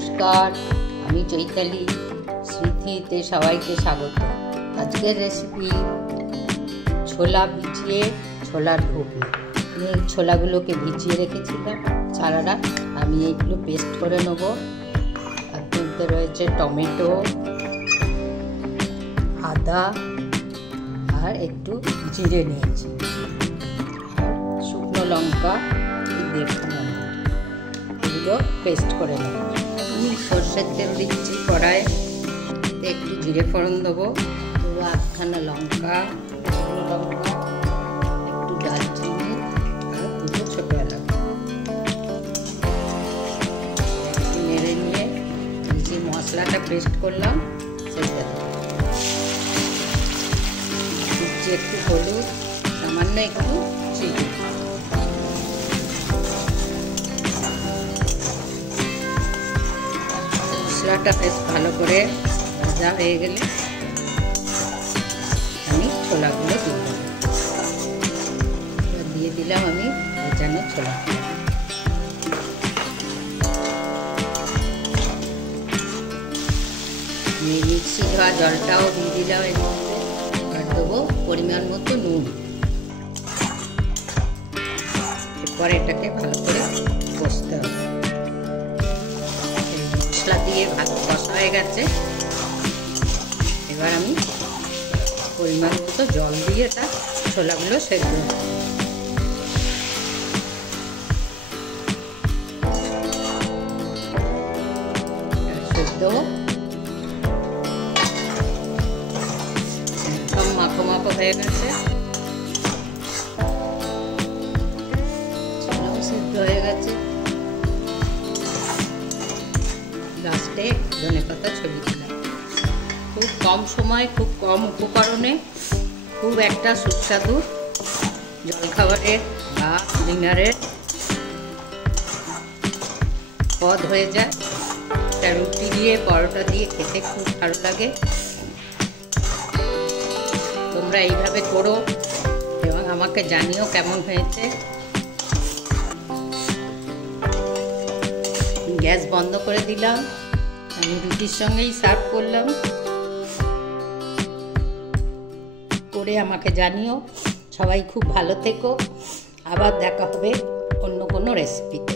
নমস্কার, আমি চৈতালি। স্মৃতিতে সবাইকে স্বাগত। আজকের রেসিপি ছোলা ভিজিয়ে ছোলার ঘুগনি। আমি এই ছোলাগুলোকে ভিজিয়ে রেখেছিলাম সারা রাত। আমি এগুলো পেস্ট করে নেব। তার মধ্যে রয়েছে টমেটো, আদা আর একটু জিরে নিয়েছি, শুকনো লঙ্কা, দেখুন এগুলো পেস্ট করে নেব। আমি সর্ষের তেল দিচ্ছি কড়ায়, একটু জিরে ফোড়ন দেবো, পুরো আধখানা লঙ্কা, শুকনো লঙ্কা, একটু দারচিনি আর দুটো ছোটো এলাচ। একটু নেড়ে নিয়ে যে মশলাটা পেস্ট করলাম সেটা দিচ্ছি, একটু হলুদ, সামান্য একটু চিনি। মশলাটা বেশ ভালো করে ভাজা হয়ে গেলে আমি ছোলাগুলো দিয়ে দিলাম। আমি ভেজানো ছোলা মিক্সি ধোয়া জলটাও দিয়ে দিলাম এর মধ্যে। আর দেবো পরিমাণ মতো নুন। এরপর এটাকে ভালো করে কষতে হবে। মশলা দিয়ে ভালো কষা হয়ে গেছে। এবার আমি পরিমাণ মতো জল দিয়ে এটা ছোলাগুলো সেদ্ধ একদম মাখো মাখো হয়ে গেছে। ছোলাও সেদ্ধ হয়ে গেছে। লাস্টে ধনেপাতা ছড়িয়ে দিলাম। খুব কম সময়, খুব কম উপকরণে খুব একটা সুস্বাদু জলখাবারের বা ডিনারের পদ হয়ে যায়। এটা রুটি দিয়ে, পরোটা দিয়ে খেতে খুব ভালো লাগে। তোমরা এইভাবে করো এবং আমাকে জানিও কেমন হয়েছে। গ্যাস বন্ধ করে দিলাম। আমি রুটির সঙ্গেই সার্ভ করলাম। করে আমাকে জানিও। সবাই খুব ভালো থেকো। আবার দেখা হবে অন্য কোনো রেসিপিতে।